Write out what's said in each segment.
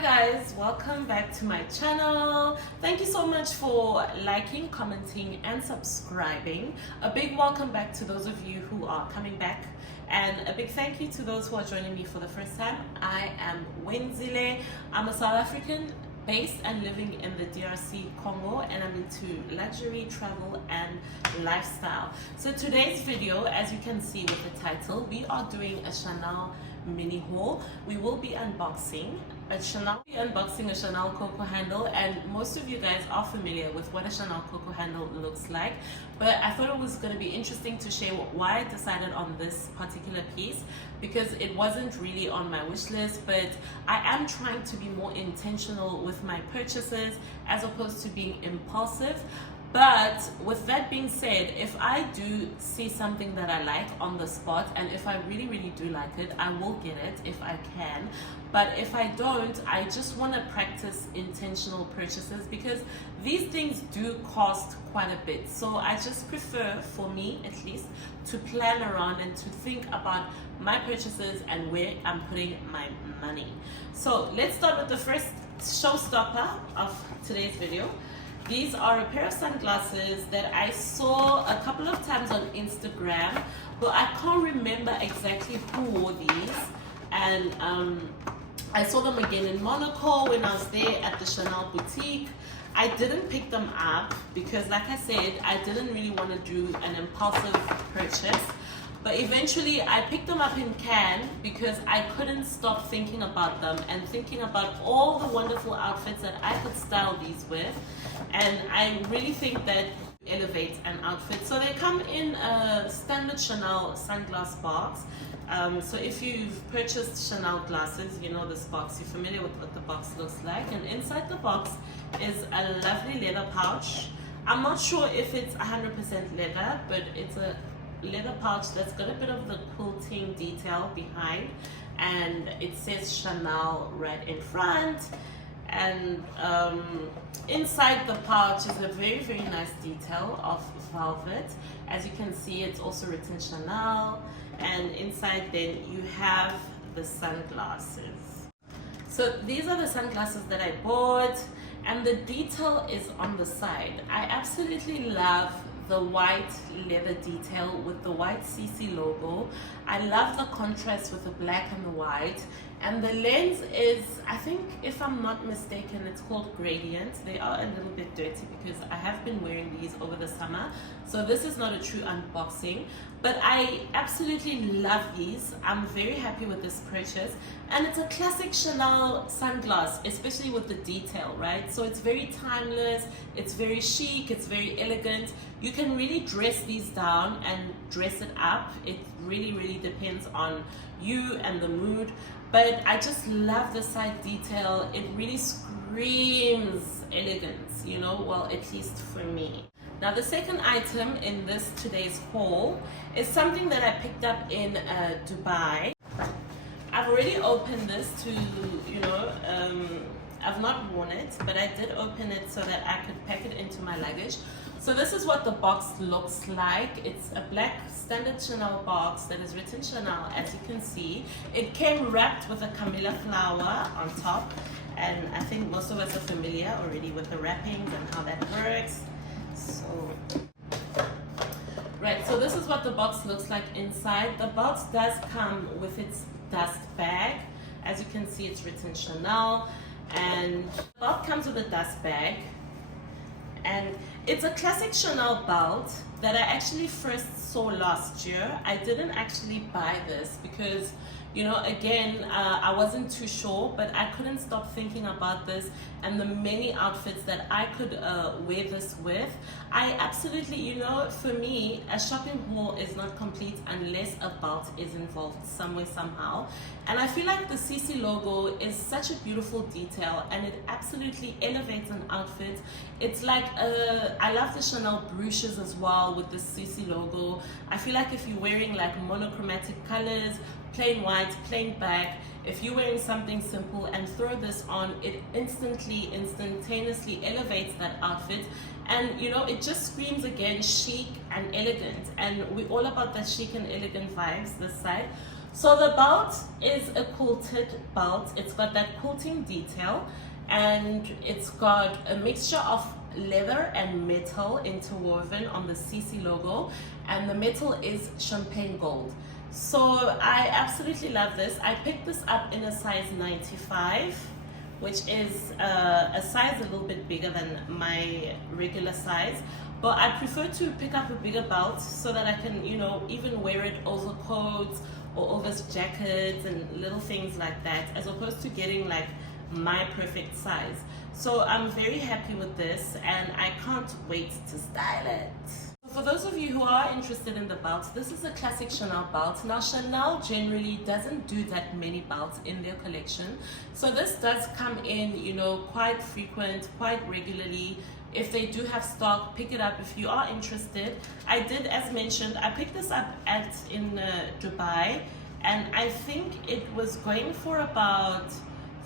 Hi guys, welcome back to my channel. Thank you so much for liking, commenting and subscribing. A big welcome back to those of you who are coming back, and a big thank you to those who are joining me for the first time. I am Wenzile. I'm a South African based and living in the DRC Congo, and I'm into luxury, travel and lifestyle. So today's video, as you can see with the title, we are doing a Chanel mini haul. We will be unboxing a Chanel Coco Handle, and most of you guys are familiar with what a Chanel Coco Handle looks like, but I thought it was going to be interesting to share why I decided on this particular piece, because it wasn't really on my wish list, but I am trying to be more intentional with my purchases as opposed to being impulsive. But with that being said, if I do see something that I like on the spot, and if I really do like it, I will get it if I can. But if I don't, I just want to practice intentional purchases, because these things do cost quite a bit. So I just prefer, for me at least, to plan around and to think about my purchases and where I'm putting my money. So let's start with the first showstopper of today's video. These are a pair of sunglasses that I saw a couple of times on Instagram, but I can't remember exactly who wore these. And I saw them again in Monaco when I was there at the Chanel boutique. I didn't pick them up because, like I said, I didn't really want to do an impulsive purchase. But eventually I picked them up in Cannes because I couldn't stop thinking about them and thinking about all the wonderful outfits that I could style these with. And I really think that elevate an outfit. So they come in a standard Chanel sunglass box. So if you've purchased Chanel glasses, you know this box, you're familiar with what the box looks like. And inside the box is a lovely leather pouch. I'm not sure if it's 100% leather, but it's a leather pouch that's got a bit of the quilting detail behind, and it says Chanel right in front. And inside the pouch is a very nice detail of velvet. As you can see, it's also written Chanel, and inside then you have the sunglasses. So these are the sunglasses that I bought, and the detail is on the side. I absolutely love the white leather detail with the white CC logo. I love the contrast with the black and the white. And the lens is, I think, if I'm not mistaken, it's called Gradient. They are a little bit dirty because I have been wearing these over the summer. So this is not a true unboxing, but I absolutely love these. I'm very happy with this purchase. And it's a classic Chanel sunglass, especially with the detail, right? So it's very timeless, it's very chic, it's very elegant. You can really dress these down and dress it up. It really depends on you and the mood. But I just love the side detail. It really screams elegance, you know, well, at least for me. Now the second item in this today's haul is something that I picked up in Dubai. I've already opened this to, I've not worn it, but I did open it so that I could pack it into my luggage. So this is what the box looks like. It's a black standard Chanel box that is written Chanel, as you can see. It came wrapped with a camellia flower on top, and I think most of us are familiar already with the wrappings and how that works. So this is what the box looks like inside. The box does come with its dust bag. As you can see, it's written Chanel, and the belt comes with a dust bag. And it's a classic Chanel belt that I actually first saw last year. I didn't actually buy this because, again, I wasn't too sure, but I couldn't stop thinking about this and the many outfits that I could wear this with. I absolutely, for me, a shopping haul is not complete unless a belt is involved somewhere, somehow. And I feel like the CC logo is such a beautiful detail, and it absolutely elevates an outfit. It's like, I love the Chanel brooches as well with the CC logo. I feel like if you're wearing like monochromatic colors, plain white, plain black, if you're wearing something simple and throw this on, it instantaneously elevates that outfit. And it just screams again chic and elegant, and we're all about that chic and elegant vibes this side. So the belt is a quilted belt. It's got that quilting detail, and it's got a mixture of leather and metal interwoven on the CC logo, and the metal is champagne gold. So I absolutely love this. I picked this up in a size 95, which is a size a little bit bigger than my regular size, but I prefer to pick up a bigger belt so that I can, you know, even wear it over coats or over jackets and little things like that, as opposed to getting like my perfect size. So I'm very happy with this, and I can't wait to style it. For those of you who are interested in the belt, this is a classic Chanel belt. Now Chanel generally doesn't do that many belts in their collection, so this does come in, you know, quite frequent, quite regularly. If they do have stock, pick it up if you are interested. I did, as mentioned, I picked this up in Dubai, and I think it was going for about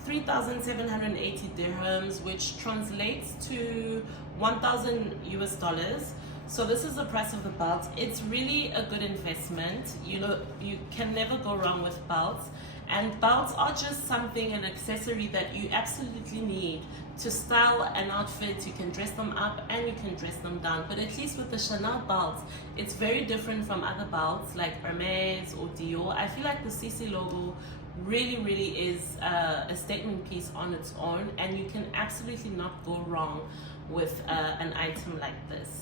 3,780 dirhams, which translates to 1,000 US dollars. So this is the price of the belt. It's really a good investment. You know, you can never go wrong with belts. And belts are just something, an accessory that you absolutely need to style an outfit. You can dress them up and you can dress them down. But at least with the Chanel belts, it's very different from other belts like Hermes or Dior. I feel like the CC logo really is a statement piece on its own, and you can absolutely not go wrong with an item like this.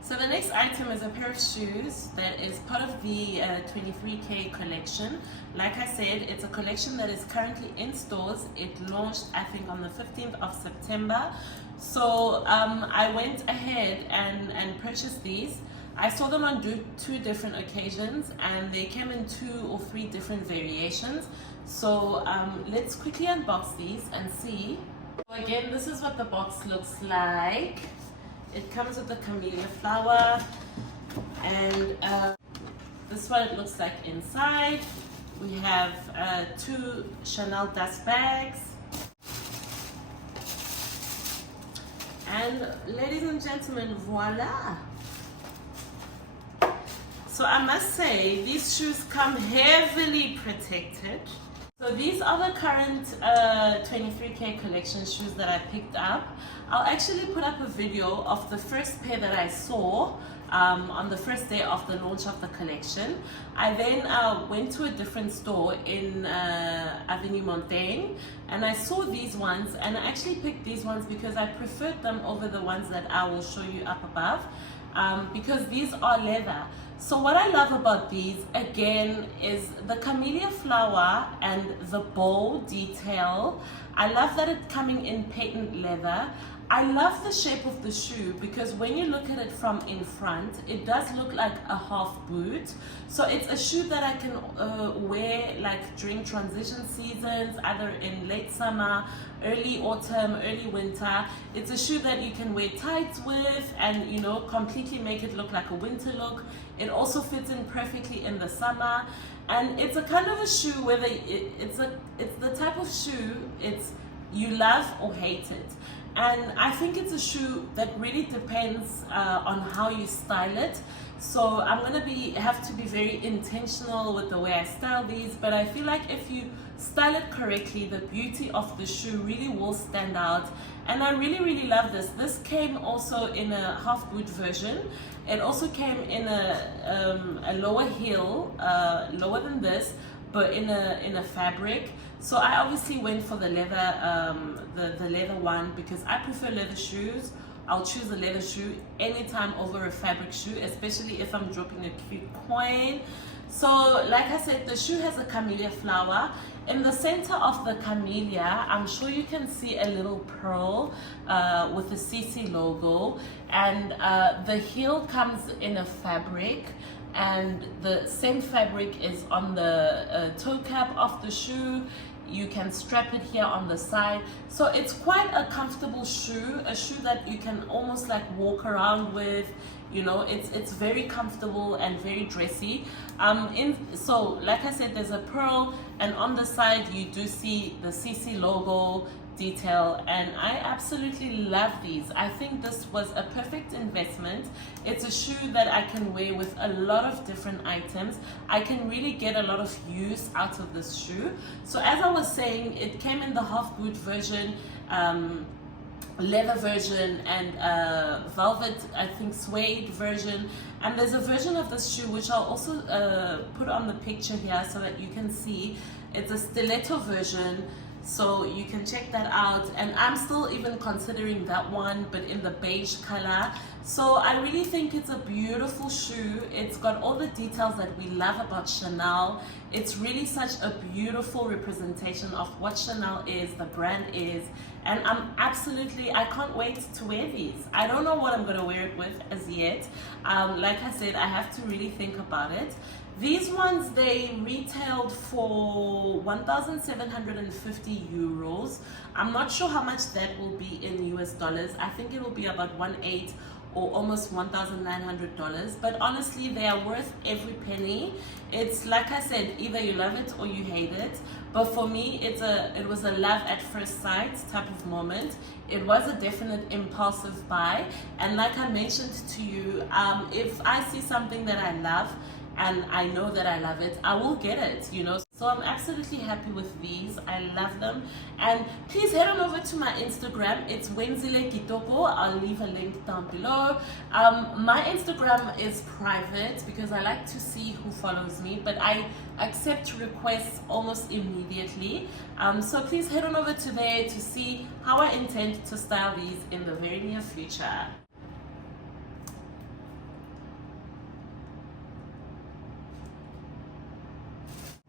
So the next item is a pair of shoes that is part of the 23K collection. Like I said, it's a collection that is currently in stores. It launched, I think, on the 15th of September. So I went ahead and purchased these. I saw them on two different occasions, and they came in 2 or 3 different variations. So let's quickly unbox these and see. So again, this is what the box looks like. It comes with the camellia flower, and this is what it looks like inside. We have 2 Chanel dust bags, and ladies and gentlemen, voila! So I must say, these shoes come heavily protected. So these are the current 23K collection shoes that I picked up. I'll actually put up a video of the first pair that I saw on the first day of the launch of the collection. I then went to a different store in Avenue Montaigne, and I saw these ones, and I actually picked these ones because I preferred them over the ones that I will show you up above, because these are leather. So what I love about these, again, is the camellia flower and the bow detail. I love that it's coming in patent leather. I love the shape of the shoe because when you look at it from in front, it does look like a half boot. So it's a shoe that I can wear like during transition seasons, either in late summer, early autumn, early winter. It's a shoe that you can wear tights with and, you know, completely make it look like a winter look. It also fits in perfectly in the summer, and it's a kind of a shoe whether it's the type of shoe you love or hate it. And I think it's a shoe that really depends on how you style it. So I'm gonna have to be very intentional with the way I style these, but I feel like if you style it correctly, the beauty of the shoe really will stand out. And I really love this. This came also in a half boot version. It also came in a lower heel, lower than this, but in a fabric. So I obviously went for the leather, the leather one, because I prefer leather shoes. I'll choose a leather shoe anytime over a fabric shoe, especially if I'm dropping a cute coin. So like I said, the shoe has a camellia flower. In the center of the camellia, I'm sure you can see a little pearl with the CC logo, and the heel comes in a fabric, and the same fabric is on the toe cap of the shoe. You can strap it here on the side. So it's quite a comfortable shoe, a shoe that you can almost like walk around with. You know, it's very comfortable and very dressy. So like I said, there's a pearl, and on the side you do see the CC logo detail, and I absolutely love these. I think this was a perfect investment. It's a shoe that I can wear with a lot of different items. I can really get a lot of use out of this shoe. So as I was saying, it came in the half boot version, leather version, and velvet, I think suede version, and there's a version of this shoe which I'll also put on the picture here so that you can see. It's a stiletto version, so you can check that out, and I'm still even considering that one, but in the beige color. So I really think it's a beautiful shoe. It's got all the details that we love about Chanel. It's really such a beautiful representation of what Chanel is, the brand is, and I can't wait to wear these. I don't know what I'm gonna wear it with as yet. Like I said, I have to really think about it. These ones, they retailed for 1,750 euros. I'm not sure how much that will be in US dollars. I think it will be about 1.8 or almost $1,900. But honestly, they are worth every penny. It's like I said, either you love it or you hate it. But for me, it was a love at first sight type of moment. It was a definite impulsive buy. And like I mentioned to you, if I see something that I love, and I know that I love it, I will get it, you know. So I'm absolutely happy with these. I love them. And please head on over to my Instagram. It's Wenzile Kitoko. I'll leave a link down below. My Instagram is private because I like to see who follows me, but I accept requests almost immediately. So please head on over to there to see how I intend to style these in the very near future.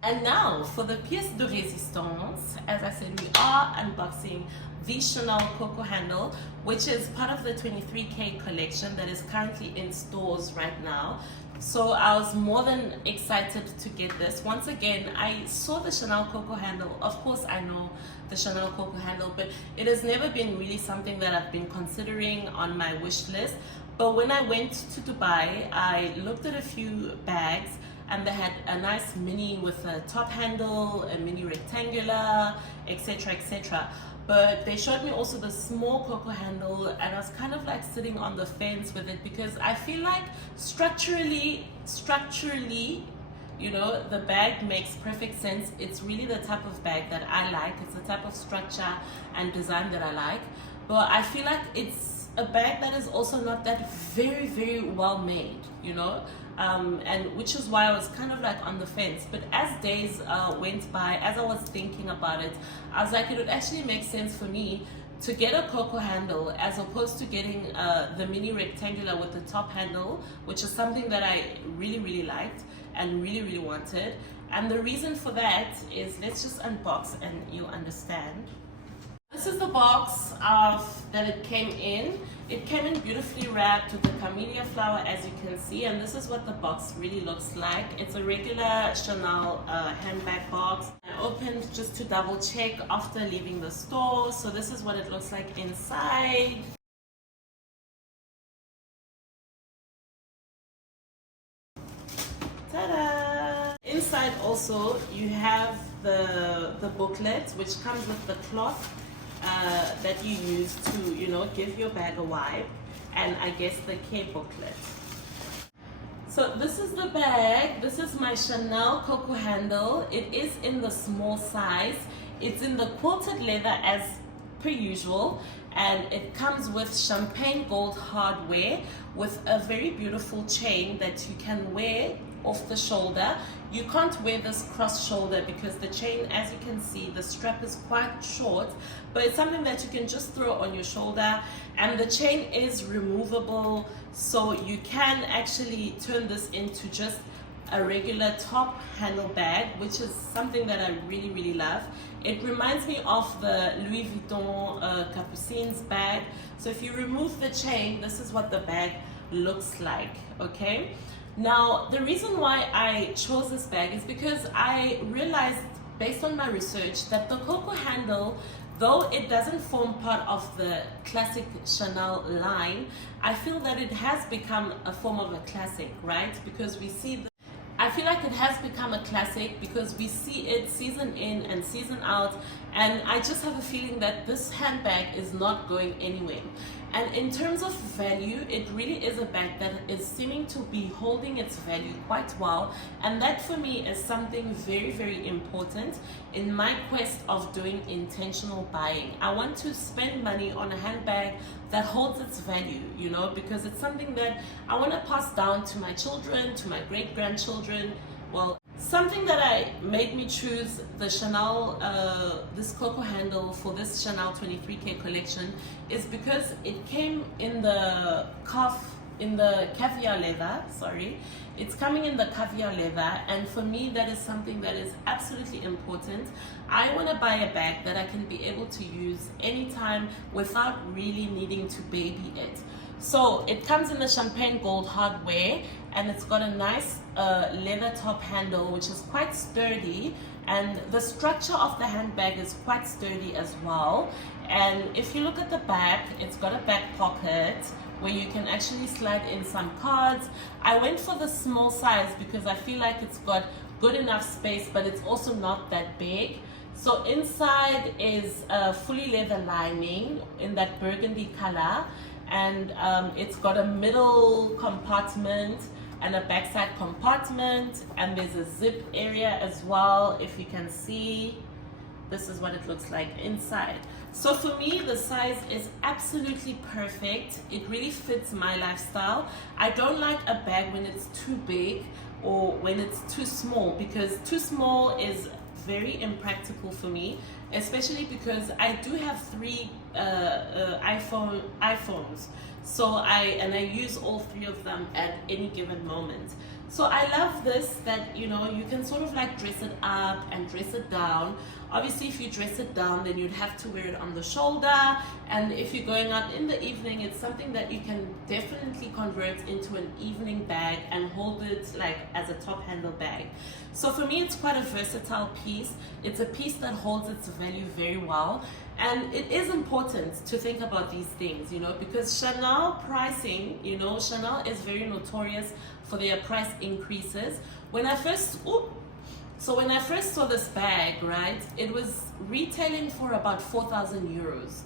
And now for the pièce de résistance. As I said, we are unboxing the Chanel Coco Handle, which is part of the 23K collection that is currently in stores right now. So I was more than excited to get this. Once again, I saw the Chanel Coco Handle. Of course, I know the Chanel Coco Handle, but it has never been really something that I've been considering on my wish list. But when I went to Dubai, I looked at a few bags, and they had a nice mini with a top handle, a mini rectangular, etc, etc. But they showed me also the small Coco Handle, and I was kind of like sitting on the fence with it because I feel like structurally, you know, the bag makes perfect sense. It's really the type of bag that I like. It's the type of structure and design that I like. But I feel like it's a bag that is also not that very well made, you know. And which is why I was kind of like on the fence. But as days went by, as I was thinking about it, I was like, it would actually make sense for me to get a Coco Handle as opposed to getting the mini rectangular with the top handle, which is something that I really liked and really wanted. And the reason for that is, let's just unbox and you'll understand. This is the box that it came in. It came in beautifully wrapped with the camellia flower, as you can see, and this is what the box really looks like. It's a regular Chanel handbag box. I opened just to double check after leaving the store. So this is what it looks like inside. Ta-da! Inside also you have the booklet, which comes with the cloth that you use to, you know, give your bag a wipe, and I guess the care booklet. So this is the bag. This is my Chanel Coco Handle. It is in the small size. It's in the quilted leather as per usual, and it comes with champagne gold hardware with a very beautiful chain that you can wear off the shoulder. You can't wear this cross shoulder because the chain, as you can see, the strap is quite short, but it's something that you can just throw on your shoulder, and the chain is removable, so you can actually turn this into just a regular top handle bag, which is something that I really love. It reminds me of the Louis Vuitton Capucine's bag. So if you remove the chain, this is what the bag looks like, okay? Now, the reason why I chose this bag is because I realized, based on my research, that the Coco Handle though it doesn't form part of the classic Chanel line, I feel that it has become a form of a classic, right? Because we see I feel like it has become a classic because we see it season in and season out, and I just have a feeling that this handbag is not going anywhere. And in terms of value, it really is a bag that is seeming to be holding its value quite well, and that for me is something very, very important in my quest of doing intentional buying. I want to spend money on a handbag that holds its value, you know, because it's something that I want to pass down to my children, to my great-grandchildren. Well, something that made me choose the Chanel, this Coco handle for this Chanel 23K collection is because it came in the caviar leather, sorry. It's coming in the caviar leather, and for me that is something that is absolutely important. I want to buy a bag that I can be able to use anytime without really needing to baby it. So it comes in the champagne gold hardware, and it's got a nice leather top handle which is quite sturdy, and the structure of the handbag is quite sturdy as well. And if you look at the back, it's got a back pocket where you can actually slide in some cards. I went for the small size because I feel like it's got good enough space, but it's also not that big. So inside is a fully leather lining in that burgundy color, and it's got a middle compartment and a backside compartment, and there's a zip area as well. If you can see, this is what it looks like inside. So for me, the size is absolutely perfect. It really fits my lifestyle. I don't like a bag when it's too big or when it's too small, because too small is very impractical for me, especially because I do have three iPhones. So I use all three of them at any given moment. So I love this, that, you know, you can sort of like dress it up and dress it down. Obviously, if you dress it down, then you'd have to wear it on the shoulder. And if you're going out in the evening, it's something that you can definitely convert into an evening bag and hold it like as a top handle bag. So for me, it's quite a versatile piece. It's a piece that holds its value very well. And it is important to think about these things, you know, because Chanel pricing, you know, Chanel is very notorious for their price increases. When I first saw this bag, right, it was retailing for about 4,000 euros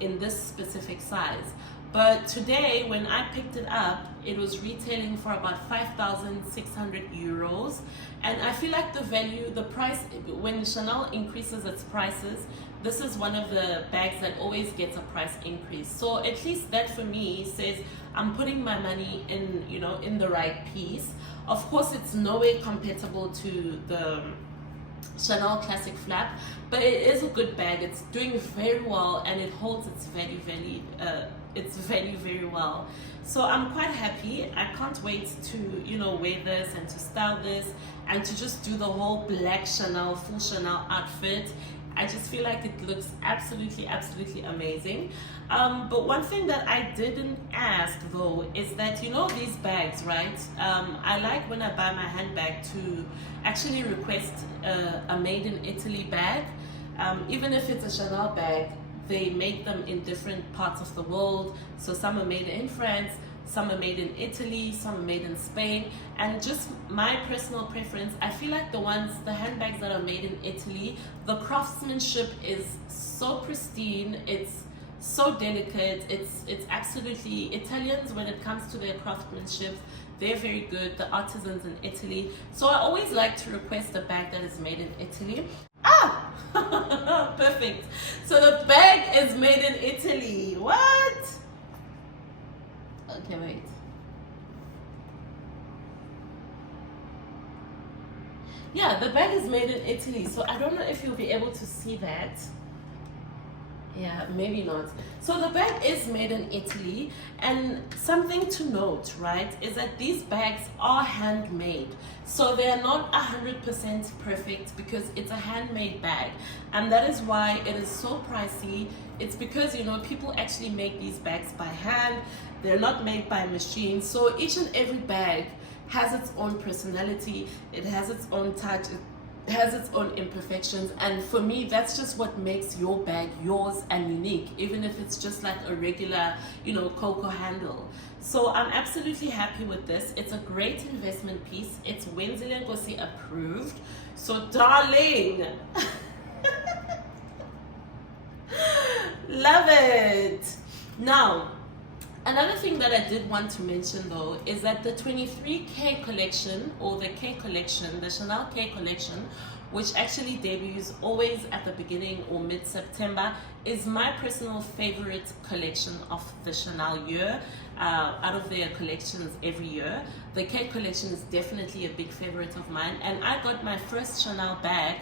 in this specific size. But today, when I picked it up, it was retailing for about 5,600 euros. And I feel like the price, when Chanel increases its prices, this is one of the bags that always gets a price increase. So at least that for me says I'm putting my money in, you know, in the right piece. Of course, it's nowhere compatible to the Chanel Classic Flap, but it is a good bag. It's doing very well, and it holds its value very well. So I'm quite happy. I can't wait to, you know, wear this and to style this and to just do the whole black Chanel, full Chanel outfit. I just feel like it looks absolutely amazing. But one thing that I didn't ask though is that, you know, these bags, right? I like when I buy my handbag to actually request a made in Italy bag. Even if it's a Chanel bag, they make them in different parts of the world. So some are made in France, some are made in Italy, some are made in Spain. And just my personal preference, I feel like the handbags that are made in Italy, the craftsmanship is so pristine, it's so delicate, it's absolutely, Italians, when it comes to their craftsmanship, they're very good, the artisans in Italy. So I always like to request a bag that is made in Italy. Perfect. So the bag is made in Italy. What? Okay, wait. Yeah, the bag is made in Italy. So I don't know if you'll be able to see that. Yeah, maybe not. So the bag is made in Italy, and something to note, right, is that these bags are handmade. So they are not 100% perfect because it's a handmade bag, and that is why it is so pricey. It's because, you know, people actually make these bags by hand. They're not made by machines. So each and every bag has its own personality. It has its own touch. has its own imperfections, and for me that's just what makes your bag yours and unique, even if it's just like a regular, you know, Coco handle. So I'm absolutely happy with this. It's a great investment piece. It's Wednesday Ngosi approved. So darling, love it. Now, another thing that I did want to mention though is that the 23K collection, or the K collection, the Chanel K collection, which actually debuts always at the beginning or mid-September, is my personal favorite collection of the Chanel year. Out of their collections every year, the K collection is definitely a big favorite of mine, and I got my first Chanel bag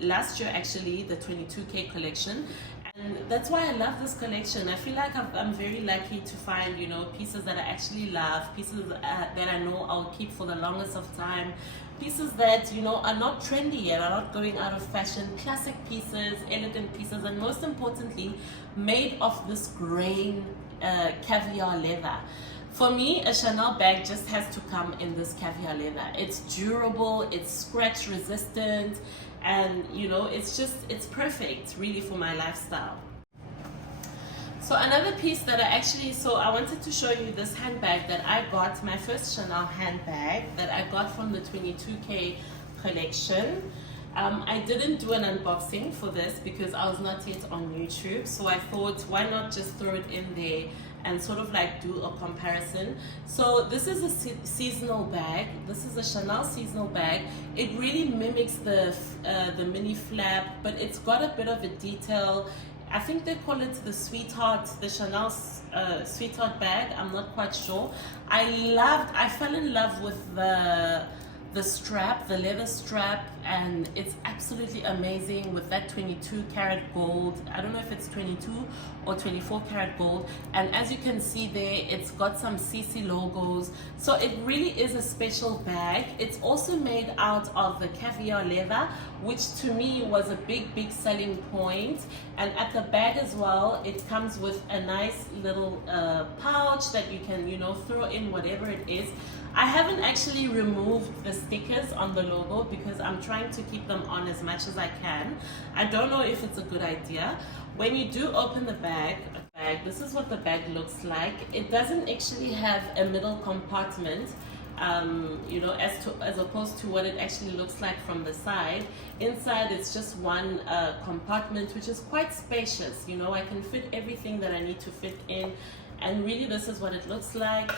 last year, actually, the 22K collection. And that's why I love this collection. I feel like I'm very lucky to find, you know, pieces that I actually love, pieces that I know I'll keep for the longest of time, pieces that, you know, are not trendy yet, are not going out of fashion, classic pieces, elegant pieces, and most importantly, made of this grain caviar leather. For me, a Chanel bag just has to come in this caviar leather. It's durable, it's scratch resistant, and you know, it's perfect really for my lifestyle. So another piece that I wanted to show you this handbag that I got, my first Chanel handbag that I got from the 22K collection. I didn't do an unboxing for this because I was not yet on YouTube, so I thought, why not just throw it in there and sort of like do a comparison. So this is a seasonal bag. This is a Chanel seasonal bag. It really mimics the mini flap, but it's got a bit of a detail. I think they call it the Sweetheart, the Chanel Sweetheart bag. I'm not quite sure. I fell in love with the strap, the leather strap, and it's absolutely amazing with that 22 karat gold. I don't know if it's 22 or 24 karat gold, and as you can see there, it's got some CC logos, so it really is a special bag. It's also made out of the caviar leather, which to me was a big selling point. And at the bag as well, it comes with a nice little pouch that you can, you know, throw in whatever it is. I haven't actually removed the stickers on the logo because I'm trying to keep them on as much as I can. I don't know if it's a good idea. When you do open the bag, this is what the bag looks like. It doesn't actually have a middle compartment, you know, as opposed to what it actually looks like from the side. Inside, it's just one compartment, which is quite spacious. You know, I can fit everything that I need to fit in, and really this is what it looks like.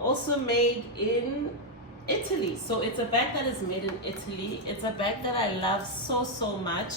Also made in Italy, so it's a bag that is made in Italy. It's a bag that I love so much.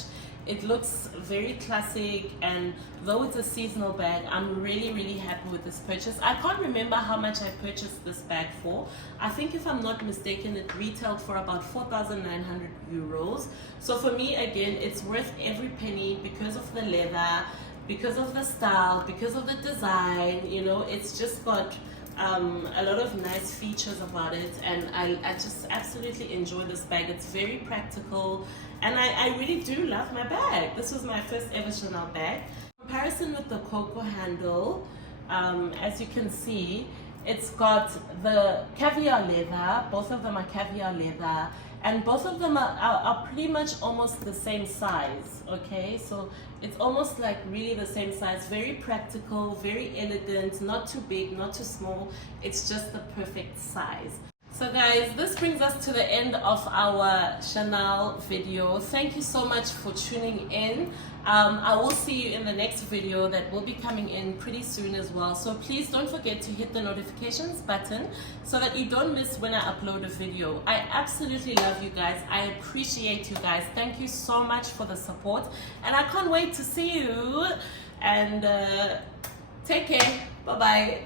It looks very classic, and though it's a seasonal bag, I'm really happy with this purchase. I can't remember how much I purchased this bag for. I think, if I'm not mistaken, it retailed for about 4,900 euros. So for me, again, it's worth every penny because of the leather, because of the style, because of the design. You know, it's just got a lot of nice features about it, and I just absolutely enjoy this bag. It's very practical, and I really do love my bag. This was my first ever Chanel bag. In comparison with the Coco handle, as you can see, it's got the caviar leather. Both of them are caviar leather, and both of them are pretty much almost the same size. Okay, so it's almost like really the same size. Very practical, very elegant, not too big, not too small. It's just the perfect size. So guys, this brings us to the end of our Chanel video. Thank you so much for tuning in. I will see you in the next video that will be coming in pretty soon as well. So please don't forget to hit the notifications button so that you don't miss when I upload a video. I absolutely love you guys. I appreciate you guys. Thank you so much for the support, and I can't wait to see you. And take care. Bye bye.